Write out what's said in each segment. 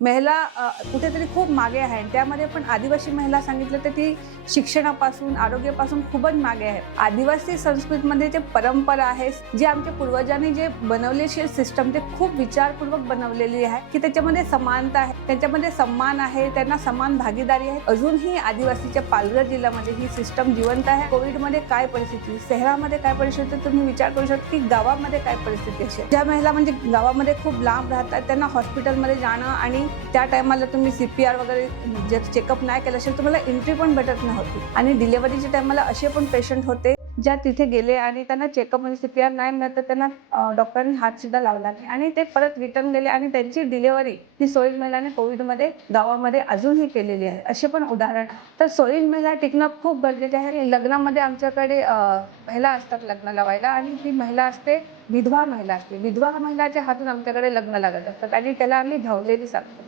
महिला कुठेतरी खूप मागे आहे आणि त्यामध्ये पण आदिवासी महिला सांगितलं तर ती शिक्षणापासून आरोग्यापासून खूपच मागे आहे. आदिवासी संस्कृतीमध्ये जे परंपरा आहे, जे आमच्या पूर्वजांनी जे बनवलेली सिस्टम ते खूप विचारपूर्वक बनवलेली आहे की त्याच्यामध्ये समानता आहे, त्यांच्यामध्ये सन्मान आहे, त्यांना समान भागीदारी आहे. अजूनही आदिवासीच्या पालघर जिल्ह्यामध्ये ही सिस्टम जिवंत आहे. कोविडमध्ये काय परिस्थिती, शहरामध्ये काय परिस्थिती, तुम्ही विचार करू शकता की गावामध्ये काय परिस्थिती असेल. ज्या महिला म्हणजे गावामध्ये खूप लांब राहतात त्यांना हॉस्पिटलमध्ये जाणं आणि त्या टायमाला तुम्ही CPR वगैरे जर चेकअप नाही केलं असेल तुम्हाला एंट्री पण भेटत नव्हती. आणि डिलिव्हरीच्या टायमाला असे पण पेशंट होते ज्या तिथे गेले आणि त्यांना चेकअप म्हणजे CPR नाही मिळत तर त्यांना डॉक्टरांनी हात सुद्धा लावला नाही आणि ते परत रिटर्न गेले आणि त्यांची डिलिव्हरी ही सोयीन महिलाने कोविडमध्ये गावामध्ये अजूनही केलेली आहे. असे पण उदाहरण. तर सोयीन महिला टिकणं खूप गरजेचे आहे. लग्नामध्ये आमच्याकडे महिला असतात लग्न लावायला आणि ती महिला असते विधवा महिला असते. विधवा महिलाच्या हातून आमच्याकडे लग्न लागत असतात आणि त्याला आम्ही धावलेली सांगतो.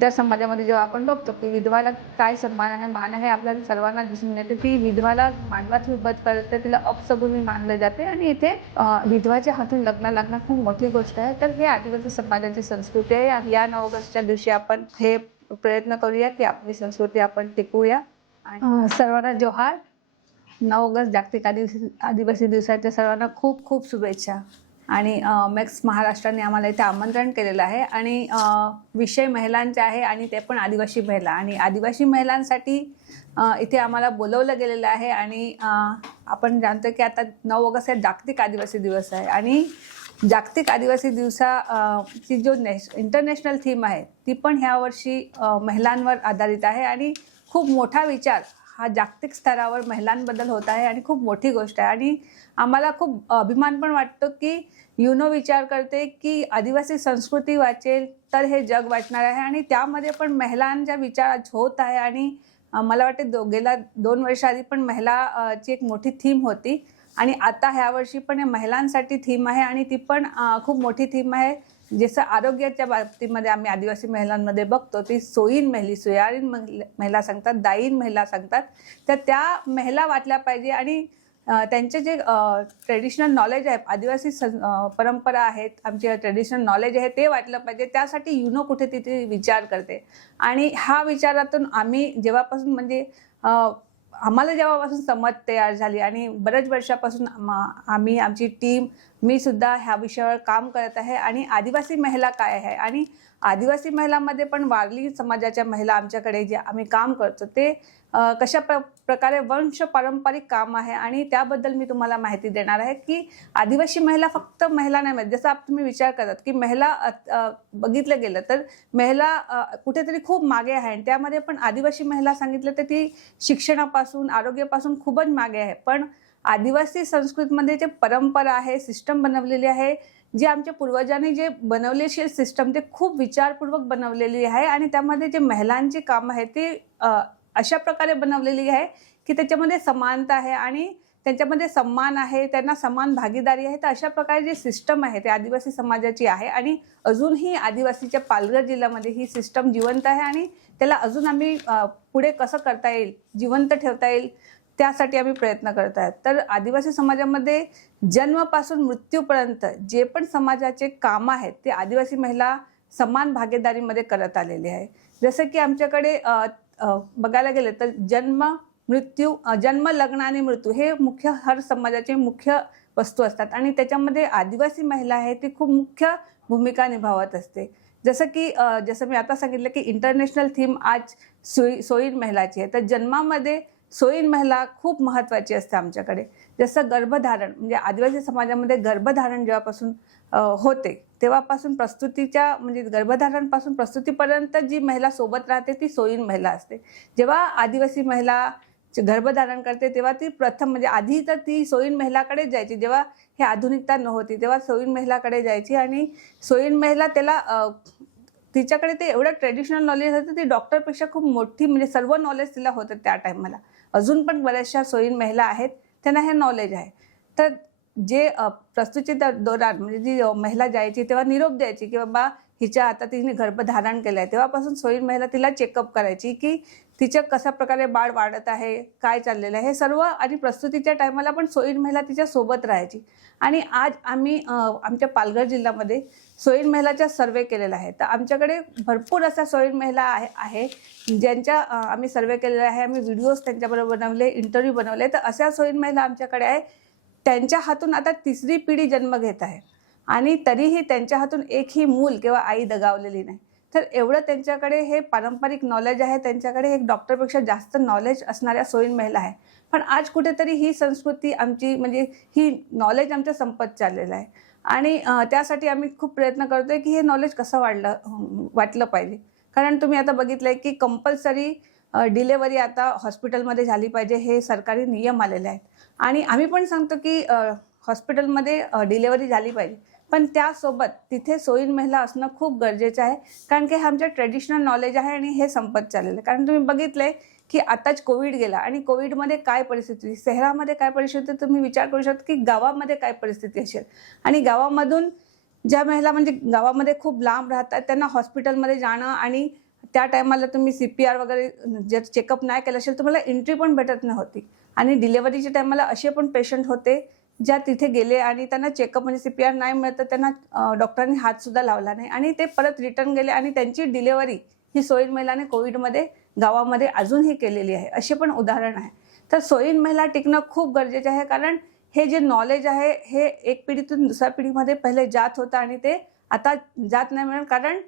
त्या समाजामध्ये जेव्हा आपण बघतो की विधवाला काय सन्मान आहे, मान आहे, आपल्याला सर्वांना दिसून येते. ती विधवाला मानवाची बद करते, तिला अपशकुनी मानले जाते आणि इथे विधवाच्या हातून लग्न लागणं खूप मोठी गोष्ट आहे. तर हे आदिवासी समाजाची संस्कृती आहे. या 9 ऑगस्टच्या दिवशी आपण हे प्रयत्न करूया की आपली संस्कृती आपण टिकवूया. आणि सर्वांना जोहार. 9 ऑगस्ट जागतिक आदिवासी दिवसाच्या सर्वांना खूप खूप शुभेच्छा. आणि मॅक्स महाराष्ट्राने आम्हाला इथे आमंत्रण केलेलं आहे आणि विषय महिलांचे आहे आणि ते पण आदिवासी महिला. आणि आदिवासी महिलांसाठी इथे आम्हाला बोलवलं गेलेलं आहे. आणि आपण जाणतो की आता 9 ऑगस्ट हा जागतिक आदिवासी दिवस आहे आणि जागतिक आदिवासी दिवसाची जो इंटरनॅशनल थीम आहे ती पण ह्या वर्षी महिलांवर आधारित आहे. आणि खूप मोठा विचार हा जागतिक स्तरावर महिलांबद्दल होत आहे आणि खूप मोठी गोष्ट आहे. आणि आम्हाला खूप अभिमान पण वाटतो की युनो विचार करते की आदिवासी संस्कृती वाचेल तर हे जग वाचणार आहे आणि त्यामध्ये पण महिलांच्या विचार होत आहे. आणि मला वाटते गेल्या 2 वर्षाआधी पण महिलाची एक मोठी थीम होती आणि आता ह्या वर्षी पण महिलांसाठी थीम आहे आणि ती पण खूप मोठी थीम आहे. जसं आरोग्याच्या बाबतीमध्ये आम्ही आदिवासी महिलांमध्ये बघतो ती सोयीन महिला सांगतात, दायीन महिला सांगतात. तर त्या महिला वाचल्या पाहिजे आणि त्यांचे जे ट्रेडिशनल नॉलेज आहे, आदिवासी परंपरा आहेत, आमचे ट्रेडिशनल नॉलेज आहे ते वाटलं पाहिजे. त्यासाठी युनो कुठे तिथे विचार करते आणि हा विचारातून आम्ही जेव्हापासून म्हणजे आम्हाला जेव्हापासून समज तयार झाली आणि बऱ्याच वर्षापासून आम्ही आमची टीम मी सुद्धा ह्या विषयावर काम करत आहे. आणि आदिवासी महिला काय आहे आणि आदिवासी महिलांमध्ये पण वारली समाजाच्या महिला आमच्याकडे जे आम्ही काम करतो ते कशा प्रकारे वंश पारंपरिक काम आहे आणि त्याबद्दल मी तुम्हाला माहिती देणार आहे की आदिवासी महिला फक्त महिला नाही. जसं तुम्ही विचार करतात की महिला बघितलं गेलं तर महिला कुठेतरी खूप मागे आहे आणि त्यामध्ये पण आदिवासी महिला सांगितलं तर ती शिक्षणापासून आरोग्यापासून खूपच मागे आहे. पण आदिवासी संस्कृतीमध्ये जे परंपरा आहे, सिस्टम बनवलेली आहे, जे आमच्या पूर्वजांनी जे बनवलेली सिस्टम ते खूप विचारपूर्वक बनवलेली आहे आणि त्यामध्ये जे महिलांची काम आहे ते अशा प्रकारे बनवलेली आहे की त्याच्यामध्ये समानता आहे आणि त्यांच्यामध्ये सन्मान आहे, त्यांना समान भागीदारी आहे. तर अशा प्रकारे जी सिस्टम आहे ते आदिवासी समाजाची आहे आणि अजूनही आदिवासीच्या पालघर जिल्ह्यामध्ये ही सिस्टम जिवंत आहे आणि त्याला अजून आम्ही पुढे कसं करता येईल, जिवंत ठेवता येईल त्यासाठी आम्ही प्रयत्न करत आहोत. तर आदिवासी समाजामध्ये जन्मापासून मृत्यूपर्यंत जे पण समाजाचे काम आहेत ते आदिवासी महिला समान भागीदारीमध्ये करत आलेले आहे. जसं की आमच्याकडे बघायला गेलं तर जन्म, लग्न आणि मृत्यू हे मुख्य हर समाजाचे मुख्य वस्तू असतात आणि त्याच्यामध्ये आदिवासी महिला आहे ती खूप मुख्य भूमिका निभावत असते. जसं मी आता सांगितलं की इंटरनॅशनल थीम आज सोयीन महिलाची आहे. तर जन्मामध्ये सोयीन महिला खूप महत्त्वाची असते आमच्याकडे. जसं गर्भधारण म्हणजे आदिवासी समाजामध्ये गर्भधारण जेव्हापासून होते तेव्हापासून म्हणजे गर्भधारणपासून प्रस्तुतीपर्यंत जी महिला सोबत राहते ती सोयीन महिला असते. जेव्हा आदिवासी महिला गर्भधारण करते तेव्हा ती प्रथम म्हणजे आधी तर ती सोयीन महिलाकडे जायची. जेव्हा हे आधुनिकता नव्हती तेव्हा सोयीन महिलाकडे जायची आणि सोयीन महिला त्याला तिच्याकडे ते एवढं ट्रेडिशनल नॉलेज होतं, ती डॉक्टरपेक्षा खूप मोठी म्हणजे सर्व नॉलेज तिला होतं त्या टायमाला. अजून पण बऱ्याचशा सोयीन महिला आहेत त्यांना हे नॉलेज आहे. तर जे प्रस्तुतीच्या दौरान म्हणजे जी महिला जायची तेव्हा निरोप द्यायची की बाबा हिच्या आता तिने गर्भधारण केलं आहे तेव्हापासून सोयीन महिला तिला चेकअप करायची की तिच्या कशा प्रकारे बाळ वाढत आहे, काय चाललेलं आहे हे सर्व, आणि प्रसूतीच्या टायमाला पण सोयीन महिला तिच्या सोबत राहायची. आणि आज आम्ही आमच्या पालघर जिल्ह्यामध्ये सोयीन महिलाचा सर्वे केलेला आहे. तर आमच्याकडे भरपूर अशा सोयीन महिला आहे ज्यांच्या आम्ही सर्वे केलेला आहे. आम्ही व्हिडिओज त्यांच्याबरोबर बनवले, इंटरव्ह्यू बनवले. तर अशा सोयीन महिला आमच्याकडे आहे, त्यांच्या हातून आता 3री पिढी जन्म घेत आहे आणि तरीही त्यांच्या हातून एकही मूल किंवा आई दगावलेली नाही. तर एवढं त्यांच्याकडे हे पारंपरिक नॉलेज आहे, त्यांच्याकडे एक डॉक्टरपेक्षा जास्त नॉलेज असणाऱ्या सोयीन महिला आहे. पण आज कुठेतरी ही संस्कृती आमची, म्हणजे ही नॉलेज आमचं संपत चाललेलं आहे. आणि त्यासाठी आम्ही खूप प्रयत्न करतोय की हे नॉलेज कसं वाटलं पाहिजे. कारण तुम्ही आता बघितलंय की कंपल्सरी डिलेवरी आता हॉस्पिटलमध्ये झाली पाहिजे, हे सरकारी नियम आलेले आहेत. आणि आम्ही पण सांगतो की हॉस्पिटलमध्ये डिलेवरी झाली पाहिजे, पण त्यासोबत तिथे सोयीन महिला असणं खूप गरजेचं आहे. कारण की हे आमचं ट्रेडिशनल नॉलेज आहे आणि हे संपत चाललेलं आहे. कारण तुम्ही बघितलंय की आताच कोविड गेला आणि कोविडमध्ये काय परिस्थिती, शहरामध्ये काय परिस्थिती, तुम्ही विचार करू शकता की गावामध्ये काय परिस्थिती असेल. आणि गावामधून ज्या महिला म्हणजे गावामध्ये खूप लांब राहतात त्यांना हॉस्पिटलमध्ये जाणं, आणि त्या टायमाला तुम्ही CPR वगैरे जर चेकअप नाही केलं असेल तुम्हाला एंट्री पण भेटत नव्हती. आणि डिलेवरीच्या टायमाला असे पण पेशंट होते ज्या तिथे गेले आणि त्यांना चेकअप म्हणजे CPR नाही मिळत तर त्यांना डॉक्टरांनी हातसुद्धा लावला नाही आणि ते परत रिटर्न गेले आणि त्यांची डिलेवरी ही सोयीन महिलाने कोविडमध्ये गावामध्ये अजूनही केलेली आहे. असे पण उदाहरण आहे. तर सोयीन महिला टिकणं खूप गरजेचं आहे. कारण हे जे नॉलेज आहे हे एक पिढीतून दुसऱ्या पिढीमध्ये पहिले जात होतं आणि ते आता जात नाही मिळत. कारण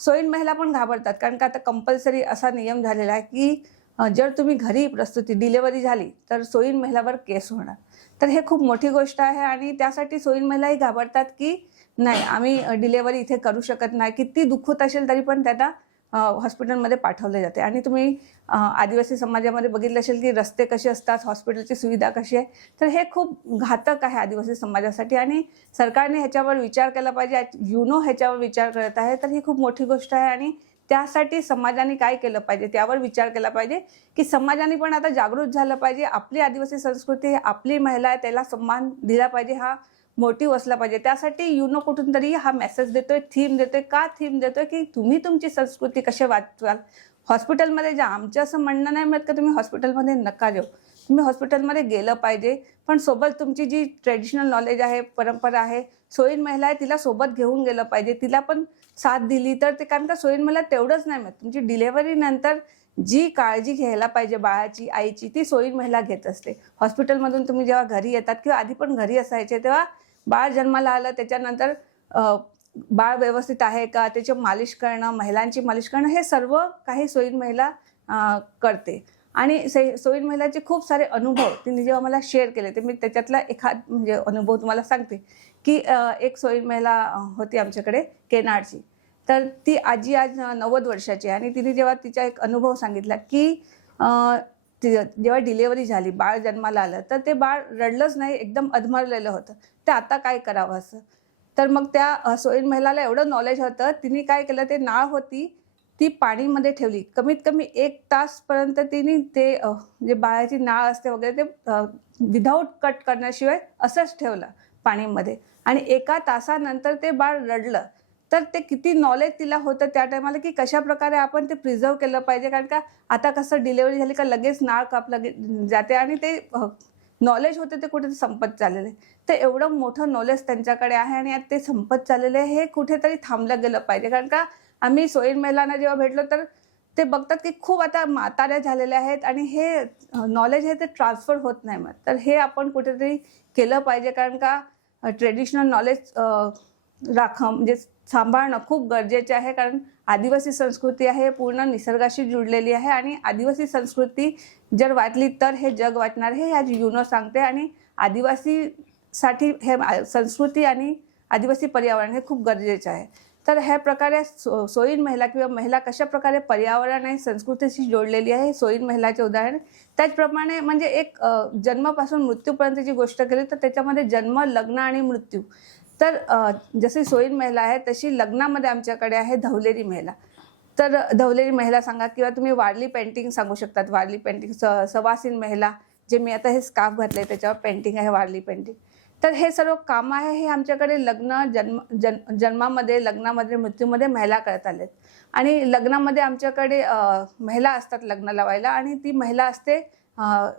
सोयीन महिला पण घाबरतात, कारण का आता कंपल्सरी असा नियम झालेला आहे की जर तुम्ही घरी प्रसूती डिलेवरी झाली तर सोयीन महिलावर केस होणार. तर हे खूप मोठी गोष्ट आहे आणि त्यासाठी सोयीन महिलाही घाबरतात की नाही आम्ही डिलेवरी इथे करू शकत नाही. किती दुःखत असेल तरी पण त्यांना हॉस्पिटलमध्ये पाठवले जाते. आणि तुम्ही आदिवासी समाजामध्ये बघितलं असेल की रस्ते कसे असतात, हॉस्पिटलची सुविधा कशी आहे. तर हे खूप घातक आहे आदिवासी समाजासाठी आणि सरकारने ह्याच्यावर विचार केला पाहिजे. युनो ह्याच्यावर विचार करत आहे, तर ही खूप मोठी गोष्ट आहे. आणि त्यासाठी समाजाने काय केलं पाहिजे त्यावर विचार केला पाहिजे की समाजाने पण आता जागृत झालं पाहिजे. आपली आदिवासी संस्कृती, आपली महिला आहे, त्याला सन्मान दिला पाहिजे, हा मोटिव्ह असला पाहिजे. त्यासाठी युनो कुठून तरी हा मेसेज देतोय, थीम देतोय. का थीम देतोय की तुम्ही तुमची संस्कृती कशी वाचवाल. हॉस्पिटलमध्ये जा, आमचं असं म्हणणं नाही म्हणत की तुम्ही हॉस्पिटलमध्ये नका जाऊ, तुम्ही हॉस्पिटलमध्ये गेलं पाहिजे, पण सोबत तुमची जी ट्रेडिशनल नॉलेज आहे, परंपरा आहे, सोयीन महिला आहे तिला सोबत घेऊन गेलं पाहिजे, तिला पण साथ दिली तर ते. कारण का सोयीन महिला तेवढंच नाही म्हणत, तुमची डिलेव्हरी नंतर जी काळजी घ्यायला पाहिजे बाळाची, आईची, ती सोयीन महिला घेत असते. हॉस्पिटलमधून तुम्ही जेव्हा घरी येतात किंवा आधी पण घरी असायचे तेव्हा बाळ जन्माला आलं त्याच्यानंतर बाळ व्यवस्थित आहे का त्याची मालिश करणं, महिलांची मालिश करणं, हे सर्व काही सोयीन महिला करते. आणि सोयीन महिलाचे खूप सारे अनुभव तिने जेव्हा मला शेअर केले ते मी त्याच्यातला एखाद म्हणजे अनुभव तुम्हाला सांगते की एक सोयीन महिला होती आमच्याकडे केनाडची. तर ती आजी आज 90 वर्षाची आहे आणि तिने जेव्हा तिचा एक अनुभव सांगितला की जेव्हा डिलेवरी झाली, बाळ जन्माला आलं, तर ते बाळ रडलंच नाही, एकदम अधमरलेलं होतं. तर आता काय करावं असं. तर मग त्या सोयीन महिलाला एवढं नॉलेज होतं, तिने काय केलं, ते नाळ होती ती पाणीमध्ये ठेवली. कमीत कमी 1 तासपर्यंत तिने ते जे बाळाची नाळ असते वगैरे ते विदाऊट कट करण्याशिवाय असंच ठेवलं पाणीमध्ये. आणि 1 तासानंतर ते बाळ रडलं. तर ते किती नॉलेज तिला होतं त्या टायमाला की कशा प्रकारे आपण ते प्रिझर्व केलं पाहिजे. कारण का आता कसं डिलेवरी झाली का लगेच नाळ कापलं जाते आणि ते नॉलेज होतं ते कुठे संपत चाललेलं आहे. तर एवढं मोठं नॉलेज त्यांच्याकडे आहे आणि आता ते संपत चाललेलं आहे. हे कुठेतरी थांबलं गेलं पाहिजे. कारण का आम्ही सोयीन महिलांना जेव्हा भेटलो तर ते बघतात की खूप आता म्हाताऱ्या झालेल्या आहेत आणि हे नॉलेज आहे ते ट्रान्सफर होत नाही. मग तर हे आपण कुठेतरी केलं पाहिजे. कारण का ट्रेडिशनल नॉलेज म्हणजे सांभाळणं खूप गरजेचे आहे. कारण आदिवासी संस्कृती आहे पूर्ण निसर्गाशी जुळलेली आहे आणि आदिवासी संस्कृती जर वाचली तर हे जग वाचणार, हे आज युनो सांगते. आणि आदिवासीसाठी हे संस्कृती आणि आदिवासी पर्यावरण हे खूप गरजेचं आहे. तर ह्या प्रकारे सोयीन महिला किंवा महिला कशा प्रकारे पर्यावरण आणि संस्कृतीशी जोडलेली आहे हे सोयीन महिलाचे उदाहरण. त्याचप्रमाणे म्हणजे एक जन्मापासून मृत्यूपर्यंतची गोष्ट केली तर त्याच्यामध्ये जन्म, लग्न आणि मृत्यू. तर जशी सोयीन महिला आहे तशी लग्नामध्ये आमच्याकडे आहे धवलेरी महिला. तर धवलेरी महिला सांगा किंवा तुम्ही वारली पेंटिंग सांगू शकतात. वारली पेंटिंग, सवासीन महिला, जे मी आता हे स्कार्फ घातले त्याच्यावर पेंटिंग आहे वारली पेंटिंग. तर हे सर्व काम आहे हे आमच्याकडे लग्न जन्मामध्ये, लग्नामध्ये, मृत्यूमध्ये महिला करत आलेत. आणि लग्नामध्ये आमच्याकडे महिला असतात लग्न लावायला, आणि ती महिला असते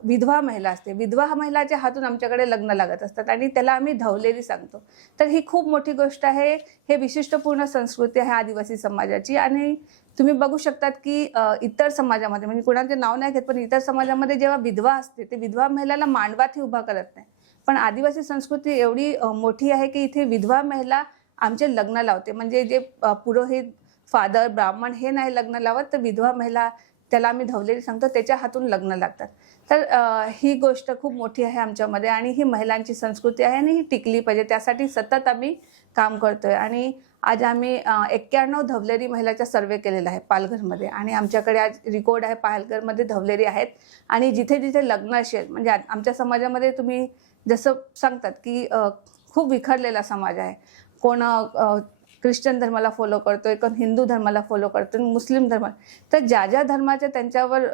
विधवा महिला असते. विधवा महिलाच्या हातून आमच्याकडे लग्न लागत असतात आणि त्याला आम्ही धवलेरी सांगतो. तर ही खूप मोठी गोष्ट आहे. हे विशिष्टपूर्ण संस्कृती आहे आदिवासी समाजाची. आणि तुम्ही बघू शकतात की इतर समाजामध्ये, म्हणजे कोणाचे नाव नाही घेत, पण इतर समाजामध्ये जेव्हा विधवा असते ते विधवा महिलाला मांडवातही उभा करत नाही. पण आदिवासी संस्कृती एवढी मोठी आहे की इथे विधवा महिला आमचे लग्न लावते. म्हणजे जे पुरोहित, फादर, ब्राह्मण हे नाही लग्न लावत, तर विधवा महिला, त्याला आम्ही धवलेरी सांगतो, त्याच्या हातून लग्न लागतात. तर ही गोष्ट खूप मोठी आहे आमच्यामध्ये आणि ही महिलांची संस्कृती आहे आणि ही टिकली पाहिजे. त्यासाठी सतत आम्ही काम करतोय. आणि आज आम्ही 91 धवलेरी महिलाचा सर्वे केलेला आहे पालघरमध्ये. आणि आमच्याकडे आज रेकॉर्ड आहे, पालघरमध्ये धवलेरी आहेत. आणि जिथे जिथे लग्न असेल, म्हणजे आमच्या समाजामध्ये तुम्ही जसं सांगतात की खूप विखरलेला समाज आहे. कोण ख्रिश्चन धर्माला फॉलो करतोय, कोण हिंदू धर्माला फॉलो करतोय, मुस्लिम धर्म. तर ज्या ज्या धर्माचे त्यांच्यावर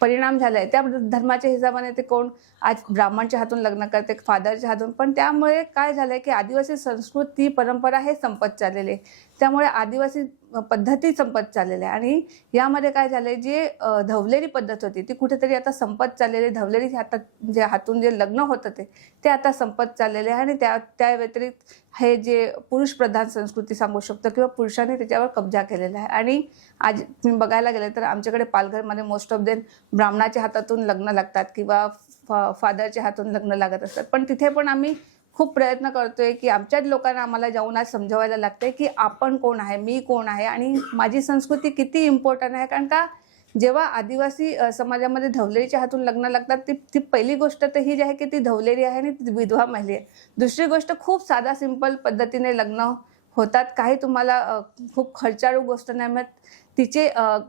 परिणाम झालाय त्या धर्माच्या हिशोबाने ते कोण आज ब्राह्मणच्या हातून लग्न करते, फादरच्या हातून. पण त्यामुळे काय झालंय की आदिवासी संस्कृती, परंपरा हे संपत चाललेले. त्यामुळे आदिवासी पद्धती संपत चाललेल्या. आणि यामध्ये काय झालंय, जे धवलेरी पद्धत होती ती कुठेतरी आता संपत चाललेली. धवलेरी हातून जे लग्न होतं ते आता संपत चाललेले आहे. आणि त्या व्यतिरिक्त हे जे पुरुष प्रधान संस्कृती सांगू शकतो किंवा पुरुषांनी त्याच्यावर कब्जा केलेला आहे. आणि आज तुम्ही बघायला गेले तर आमच्याकडे पालघरमध्ये मोस्ट ऑफ देम ब्राह्मणाच्या हातातून लग्न लागतात किंवा फादरच्या हातून लग्न लागत असतात. पण तिथे पण आम्ही खूप प्रयत्न करतोय की आमच्याच लोकांना आम्हाला जाऊन आज समजवायला लागतंय की आपण कोण आहे, मी कोण आहे आणि माझी संस्कृती किती इम्पॉर्टंट आहे. कारण का जेव्हा आदिवासी समाजामध्ये धवलेरीच्या हातून लग्न लागतात, ती पहिली गोष्ट तर ही जी आहे की ती धवलेरी आहे आणि ती विधवा महिला आहे. दुसरी गोष्ट, खूप साधा सिंपल पद्धतीने लग्न होतात. काही तुम्हाला खूप खर्चाळू गोष्ट नाही मिळत. तिचे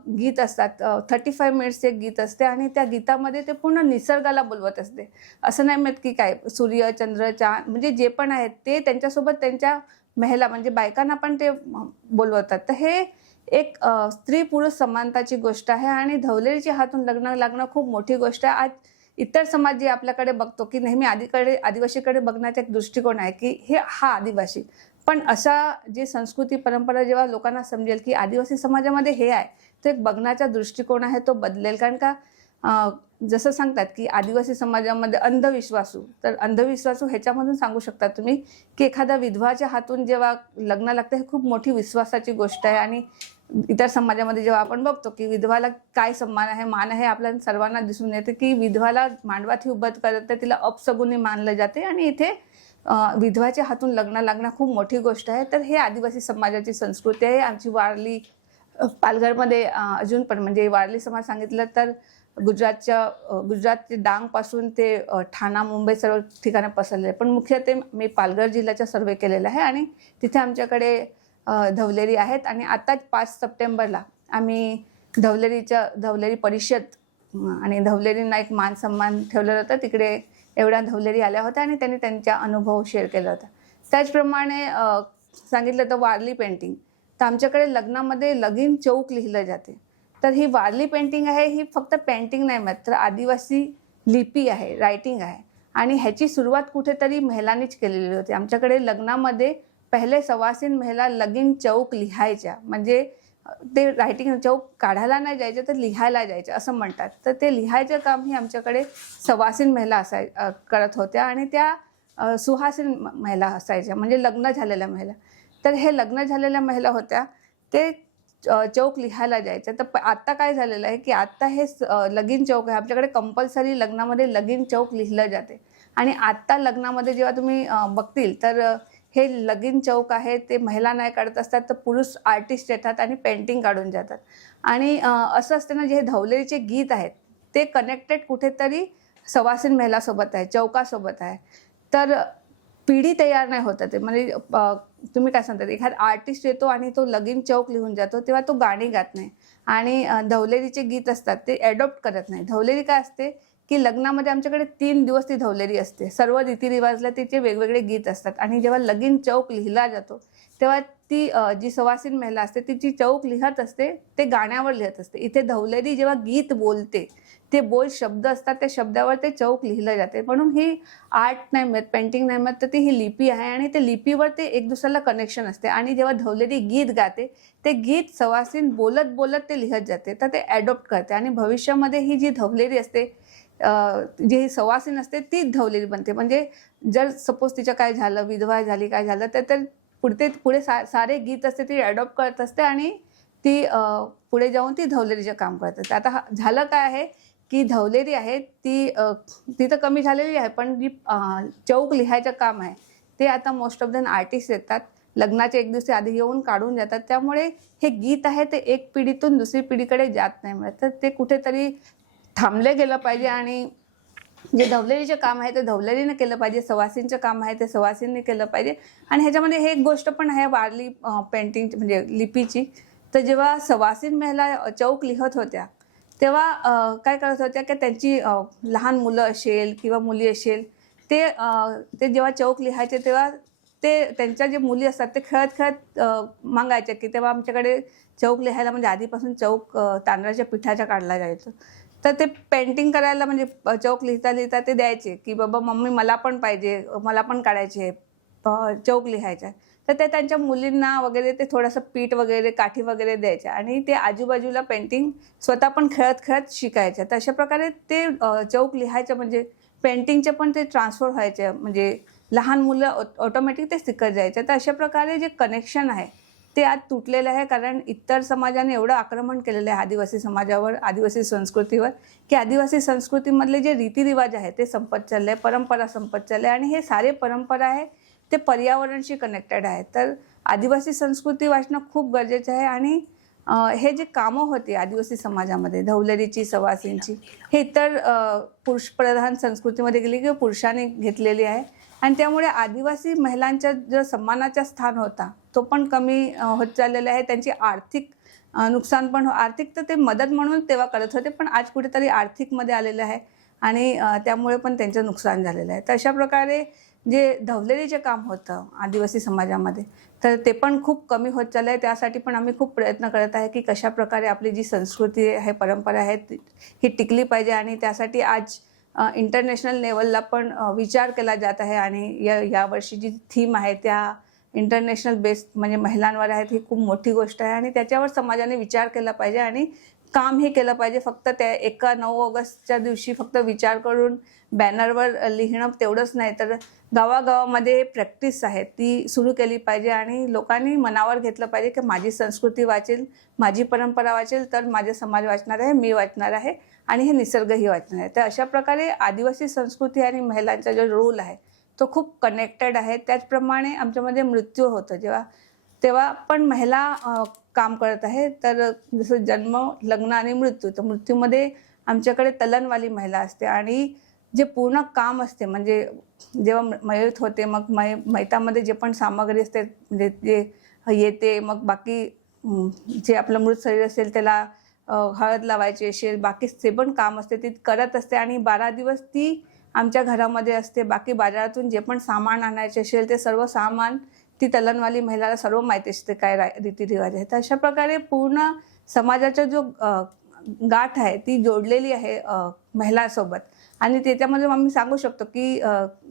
गीत असतात, 35 मिनिट्सचे गीत असते आणि त्या गीतामध्ये ते पूर्ण निसर्गाला बोलवत असते. असं नाही मिळत की काय सूर्य, चंद्र, चांद, म्हणजे जे पण आहेत ते त्यांच्यासोबत त्यांच्या महिला म्हणजे बायकांना पण ते बोलवतात. तर हे एक स्त्री पुरुष समानताची गोष्ट आहे. आणि धवलेरीच्या हातून लग्न लागणं खूप मोठी गोष्ट आहे. आज इतर समाज जे आपल्याकडे बघतो की नेहमी आदिवासीकडे बघण्याचा एक दृष्टिकोन आहे की हा आदिवासी. पण असा जे संस्कृती परंपरा जेव्हा लोकांना समजेल की आदिवासी समाजामध्ये हे आहे, तर एक बघण्याचा दृष्टिकोन आहे तो बदलेल. कारण का जसं सांगतात की आदिवासी समाजामध्ये अंधविश्वासू, तर अंधविश्वासू ह्याच्यामधून सांगू शकता तुम्ही की एखाद्या विधवाच्या हातून जेव्हा लग्न लागतं, हे खूप मोठी विश्वासाची गोष्ट आहे. आणि इतर समाजामध्ये जेव्हा आपण बघतो की विधवाला काय सन्मान आहे, मान आहे, आपल्याला सर्वांना दिसून येते की विधवाला मांडवातही उभं करत, तिला अपशगुनी मानलं जाते. आणि इथे विधवाच्या हातून लग्न लागणं खूप मोठी गोष्ट आहे. तर हे आदिवासी समाजाची संस्कृती आहे. आमची वारली पालघरमध्ये अजून पण, म्हणजे वारली समाज सांगितलं तर गुजरातच्या डांगपासून ते ठाणा, मुंबई सर्व ठिकाणी पसरले. पण मुख्यत्वे मी पालघर जिल्ह्याचा सर्वे केलेला आहे आणि तिथे आमच्याकडे धवलेरी आहेत. आणि आताच 5 सप्टेंबरला आम्ही धवलेरी परिषद आणि धवलेरींना एक मान सन्मान ठेवलेला होता. तिकडे एवढ्या धवलेरी आल्या होत्या आणि त्यांनी त्यांचा अनुभव शेअर केला होता. त्याचप्रमाणे सांगितलं तर वारली पेंटिंग, तर आमच्याकडे लग्नामध्ये लगीन चौक लिहिलं जाते. तर ही वारली पेंटिंग आहे, ही फक्त पेंटिंग नाही मात्र आदिवासी लिपी आहे, रायटिंग आहे. आणि ह्याची सुरुवात कुठेतरी महिलांनीच केलेली होती. आमच्याकडे लग्नामध्ये पहिले सवासीन महिला लगीन चौक लिहायच्या, म्हणजे ते रायटिंग चौक काढायला नाही जायचं तर लिहायला जायचं असं म्हणतात. तर ते लिहायचं काम ही आमच्याकडे सवासीन महिला करत होत्या. आणि त्या सुहासीन महिला असायच्या, म्हणजे लग्न झालेल्या महिला. तर हे लग्न झालेल्या महिला होत्या, ते चौक लिहायला जायचं. तर आता काय झालेलं आहे की आता हे लगीन चौक आहे आमच्याकडे, कंपल्सरी लग्नामध्ये लगीन चौक लिहिलं जाते. आणि आत्ता लग्नामध्ये जेव्हा तुम्ही बघतील तर हे लगीन चौक आहे ते महिला नाही काढत असतात, तर पुरुष आर्टिस्ट येतात आणि पेंटिंग काढून जातात. आणि असं असतं ना, जे धवलेरीचे गीत आहेत ते कनेक्टेड कुठेतरी सवासीन महिलासोबत आहे, चौकासोबत आहे. तर पिढी तयार नाही होत ते. म्हणजे तुम्ही काय सांगतात, एखादा आर्टिस्ट येतो आणि तो लगीन चौक लिहून जातो, तेव्हा तो गाणी गात नाही. आणि धवलेरीचे गीत असतात ते ॲडॉप्ट करत नाही. धवलेरी काय असते की लग्नामध्ये आमच्याकडे 3 दिवस ती धवलेरी असते. सर्व रीतिरिवाजला तिचे वेगवेगळे गीत असतात. आणि जेव्हा लगीन चौक लिहिला जातो तेव्हा ती जी सवासीन महिला असते तिची चौक लिहत असते, ते गाण्यावर लिहत असते. इथे धवलेरी जेव्हा गीत बोलते ते बोल शब्द असतात, त्या शब्दावर ते चौक लिहिलं जाते. म्हणून ही आर्ट नाही म्हणत, पेंटिंग नाही म्हणत, तर ती ही लिपी आहे आणि ते लिपीवर ते एक दुसऱ्याला कनेक्शन असते. आणि जेव्हा धवलेरी गीत गाते, ते गीत सवासीन बोलत बोलत ते लिहत जाते, तर ते ॲडॉप्ट करते. आणि भविष्यामध्ये ही जी धवलेरी असते, जी ही सवासीन असते, ती धवलेरी बनते. म्हणजे जर सपोज तिचं काय झालं, विधवा झाली, काय झालं, तर पुढे सारे गीत असते ती ॲडॉप्ट करत असते आणि ती पुढे जाऊन ती धवलेरीचं काम करते. आता झालं काय आहे की धवलेरी आहे ती तर कमी झालेली आहे, पण जी चौक लिहायचं काम आहे ते आता मोस्ट ऑफ दॅन आर्टिस्ट येतात, लग्नाच्या एक दिवशी आधी येऊन काढून जातात. त्यामुळे हे गीत आहे ते एक पिढीतून दुसरी पिढीकडे जात नाही मिळत, तर ते कुठेतरी थांबले गेलं पाहिजे. आणि जे धवलेरीचे काम आहे ते धवलेरीने केलं पाहिजे, सवासींचं काम आहे ते सवासींनी केलं पाहिजे. आणि ह्याच्यामध्ये हे एक गोष्ट पण आहे वारली पेंटिंग म्हणजे लिपीची. तर जेव्हा सवासीन महिला चौक लिहत होत्या तेव्हा काय करत होत्या की त्यांची लहान मुलं असेल किंवा मुली असेल, ते जेव्हा चौक लिहायचे तेव्हा ते त्यांच्या जे मुली असतात ते खेळत खेळत मागायच्या की तेव्हा आमच्याकडे चौक लिहायला म्हणजे आधीपासून चौक तांदळाच्या पिठाचा काढला जायचं. तर ते पेंटिंग करायला म्हणजे चौक लिहिता लिहिता ते द्यायचे की बाबा मम्मी मला पण पाहिजे, मला पण काढायचे चौक लिहायचा. तर ते त्यांच्या मुलींना वगैरे ते थोडंसं पीठ वगैरे काठी वगैरे द्यायच्या आणि ते आजूबाजूला पेंटिंग स्वतः पण खेळत खेळत शिकायच्या. तर अशा प्रकारे ते चौक लिहायचं म्हणजे पेंटिंगचे पण ते ट्रान्सफर व्हायचे, म्हणजे लहान मुलं ऑटोमॅटिक ते शिकत जायचे. तर अशा प्रकारे जे कनेक्शन आहे ते आज तुटलेलं आहे, कारण इतर समाजाने एवढं आक्रमण केलेलं आहे आदिवासी समाजावर, आदिवासी संस्कृतीवर, की आदिवासी संस्कृतीमधले जे रीतिरिवाज आहे ते संपत चालले आहे, परंपरा संपत चालल्या आणि हे सारे परंपरा आहे ते पर्यावरणाशी कनेक्टेड आहे. तर आदिवासी संस्कृती वाचणं खूप गरजेचं आहे. आणि हे जे कामं होती आदिवासी समाजामध्ये धवलेरीची, सवासींची, हे इतर पुरुषप्रधान संस्कृतीमध्ये गेली किंवा पुरुषांनी घेतलेली आहे. आणि त्यामुळे आदिवासी महिलांच्या जो सन्मानाचा स्थान होता तो पण कमी होत चाललेला आहे. त्यांची आर्थिक नुकसान पण आर्थिक तर ते मदत म्हणून तेव्हा करत होते, पण आज कुठेतरी आर्थिकमध्ये आलेलं आहे आणि त्यामुळे पण त्यांचं नुकसान झालेलं आहे. तर अशा प्रकारे जे धवलेरीचे काम होतं आदिवासी समाजामध्ये तर ते पण खूप कमी होत चाललं आहे. त्यासाठी पण आम्ही खूप प्रयत्न करत आहे की कशा प्रकारे आपली जी संस्कृती आहे, परंपरा आहे ही टिकली पाहिजे. आणि त्यासाठी आज इंटरनॅशनल लेवलला पण विचार केला जात आहे. आणि यावर्षी जी थीम आहे त्या इंटरनॅशनल बेस्ड म्हणजे महिलांवर आहेत, ही खूप मोठी गोष्ट आहे आणि त्याच्यावर समाजाने विचार केला पाहिजे आणि काम हे केलं पाहिजे. फक्त त्या 9 ऑगस्टच्या दिवशी फक्त विचार करून बॅनरवर लिहिणं तेवढंच नाही, तर गावागावामध्ये प्रॅक्टिस आहे ती सुरू केली पाहिजे आणि लोकांनी मनावर घेतलं पाहिजे की माझी संस्कृती वाचेल, माझी परंपरा वाचेल तर माझा समाज वाचणार आहे, मी वाचणार आहे आणि हे निसर्गही वाचणार आहे. तर अशा प्रकारे आदिवासी संस्कृती आणि महिलांचा जो रोल आहे तो खूप कनेक्टेड आहे. त्याचप्रमाणे आमच्यामध्ये मृत्यू होतं तेव्हा पण महिला काम करत आहे. तर जसं जन्म, लग्न आणि मृत्यू, तर मृत्यूमध्ये आमच्याकडे तलनवाली महिला असते आणि जे पूर्ण काम असते म्हणजे जेव्हा मयत होते मग मैतामध्ये जे पण सामग्री असते म्हणजे जे येते, मग बाकी जे आपलं मृत शरीर असेल त्याला हळद लावायची असेल, बाकी जे पण काम असते ती करत असते आणि 12 दिवस ती आमच्या घरामध्ये असते. बाकी बाजारातून जे पण सामान आणायचे असेल ते सर्व सामान ती तलनवाली महिलाला सर्व माहिती असते काय रीतिरिवाज आहे. तर अशा प्रकारे पूर्ण समाजाचा जो गाठ आहे ती जोडलेली आहे महिलांसोबत. आणि त्याच्यामध्ये आम्ही सांगू शकतो की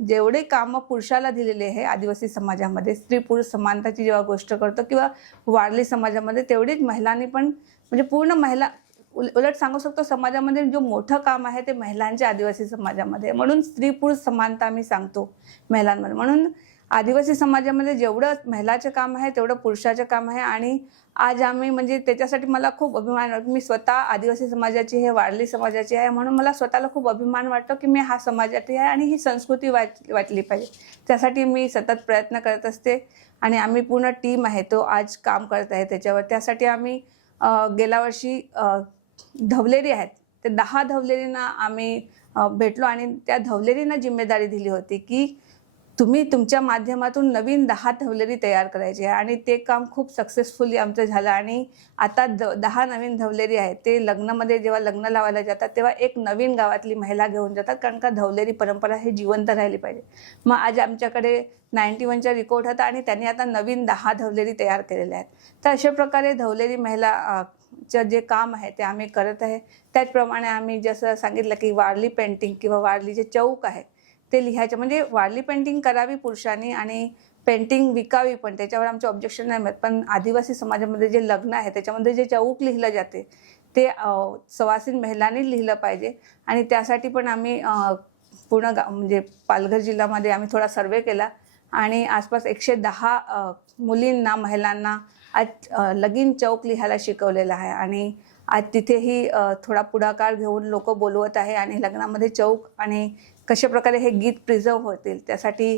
जेवढे कामं पुरुषाला दिलेले आहे आदिवासी समाजामध्ये, स्त्री पुरुष समानताची जेव्हा गोष्ट करतो किंवा वारली समाजामध्ये, तेवढीच महिलांनी पण म्हणजे पूर्ण महिला उलट सांगू शकतो समाजामध्ये जो मोठं काम आहे ते महिलांच्या आदिवासी समाजामध्ये. म्हणून स्त्री पुरुष समानता आम्ही सांगतो महिलांमध्ये. म्हणून आदिवासी समाजामध्ये जेवढं महिलाचं काम आहे तेवढं पुरुषाचं काम आहे. आणि आज आम्ही म्हणजे त्याच्यासाठी मला खूप अभिमान वाटतो. मी स्वतः आदिवासी समाजाची आहे, वारली समाजाची आहे, म्हणून मला स्वतःला खूप अभिमान वाटतो की मी हा समाजाची आहे आणि ही संस्कृती वाचली पाहिजे. त्यासाठी मी सतत प्रयत्न करत असते आणि आम्ही पूर्ण टीम आहे तो आज काम करत आहे त्याच्यावर. त्यासाठी आम्ही गेल्या वर्षी धवलेरी आहेत ते 10 धवलेरींना आम्ही भेटलो आणि त्या धवलेरींना जिम्मेदारी दिली होती की तुम्ही तुमच्या माध्यमातून नवीन 10 धवलेरी तयार करायची आहे आणि ते काम खूप सक्सेसफुली आमचं झालं आणि आता 10 नवीन धवलेरी आहेत. ते लग्नामध्ये जेव्हा लग्न लावायला जातात तेव्हा एक नवीन गावातली महिला घेऊन जातात, कारण का धवलेरी परंपरा ही जिवंत राहिली पाहिजे. मग आज आमच्याकडे 91चा रेकॉर्ड होता आणि त्यांनी आता नवीन 10 धवलेरी तयार केलेल्या आहेत. तर अशा प्रकारे धवलेरी महिला जे काम आहे ते आम्ही करत आहे. त्याचप्रमाणे आम्ही जसं सांगितलं की वारली पेंटिंग किंवा वारली जे चौक आहे ते लिहायचं, म्हणजे वारली पेंटिंग करावी पुरुषांनी आणि पेंटिंग विकावी पण, त्याच्यावर आमचं ऑब्जेक्शन नाही मिळत. पण आदिवासी समाजामध्ये जे लग्न आहे त्याच्यामध्ये जे चौक लिहिलं जाते ते सवासीन महिलांनी लिहिलं पाहिजे आणि त्यासाठी पण आम्ही पूर्ण म्हणजे पालघर जिल्ह्यामध्ये आम्ही थोडा सर्वे केला आणि आसपास 110 मुलींना महिलांना आज लगीन चौक लिहायला शिकवलेलं आहे आणि आज तिथेही थोडा पुढाकार घेऊन लोक बोलवत आहे आणि लग्नामध्ये चौक आणि कशा प्रकारे हे गीत प्रिझर्व होतील त्यासाठी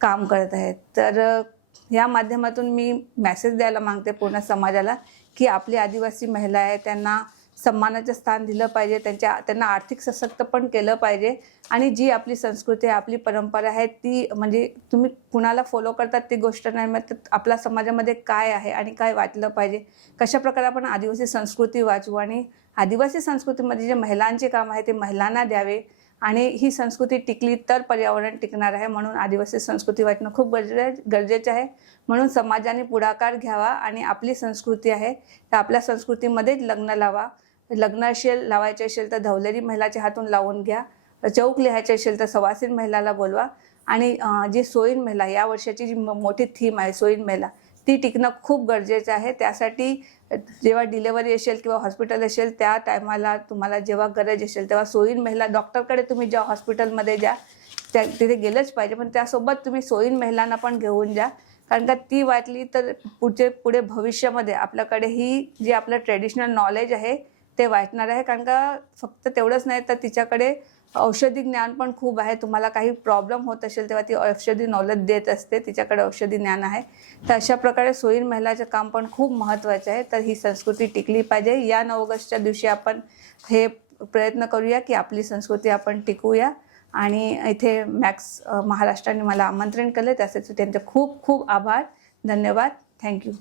काम करत आहेत. तर या माध्यमातून मी मेसेज द्यायला मागते पूर्ण समाजाला की आपली आदिवासी महिला आहे त्यांना सन्मानाचं स्थान दिलं पाहिजे, त्यांना आर्थिक सशक्त पण केलं पाहिजे आणि जी आपली संस्कृती आहे आपली परंपरा आहे ती म्हणजे तुम्ही कुणाला फॉलो करतात ती गोष्ट नाही, मग आपल्या समाजामध्ये काय आहे आणि काय वाटलं पाहिजे, कशा प्रकारे आपण आदिवासी संस्कृती वाचवू आणि आदिवासी संस्कृतीमध्ये जे महिलांचे काम आहे ते महिलांना द्यावे आणि ही संस्कृती टिकली तर पर्यावरण टिकणार आहे. म्हणून आदिवासी संस्कृती वाचणं खूप गरजेचं आहे. म्हणून समाजाने पुढाकार घ्यावा आणि आपली संस्कृती आहे तर आपल्या संस्कृतीमध्येच लग्न लावा. लग्न लावायचे असेल तर धवलेरी महिलाच्या हातून लावून घ्या, चौक लिहायचे असेल तर सवासीन महिलाला बोलवा आणि जी सोयीन महिला, या वर्षाची जी मोठी थीम आहे सोयीन महिला, ती टिकणं खूप गरजेचं आहे. त्यासाठी जेव्हा डिलेवरी असेल किंवा हॉस्पिटल असेल त्या टायमाला तुम्हाला जेव्हा गरज असेल तेव्हा सोयीन महिला डॉक्टरकडे तुम्ही ज्या हॉस्पिटलमध्ये जा तिथे गेलंच पाहिजे, पण त्यासोबत तुम्ही सोयीन महिलांना पण घेऊन जा, कारण का ती वाटली तर पुढे भविष्यामध्ये आपल्याकडे ही जे आपलं ट्रेडिशनल नॉलेज आहे ते वाटणार आहे. कारण का फक्त तेवढंच नाही तर तिच्याकडे औषधी ज्ञान पण खूप आहे. तुम्हाला काही प्रॉब्लेम होत असेल तेव्हा ती औषधी नॉलेज देत असते, तिच्याकडे औषधी ज्ञान आहे. तर अशा प्रकारे सोयीन महिलाचं काम पण खूप महत्त्वाचं आहे. तर ही संस्कृती टिकली पाहिजे. या 9 ऑगस्टच्या दिवशी आपण हे प्रयत्न करूया की आपली संस्कृती आपण टिकवूया आणि इथे मॅक्स महाराष्ट्राने मला आमंत्रण केलं त्यासाठी त्यांचे खूप खूप आभार. धन्यवाद. थँक्यू.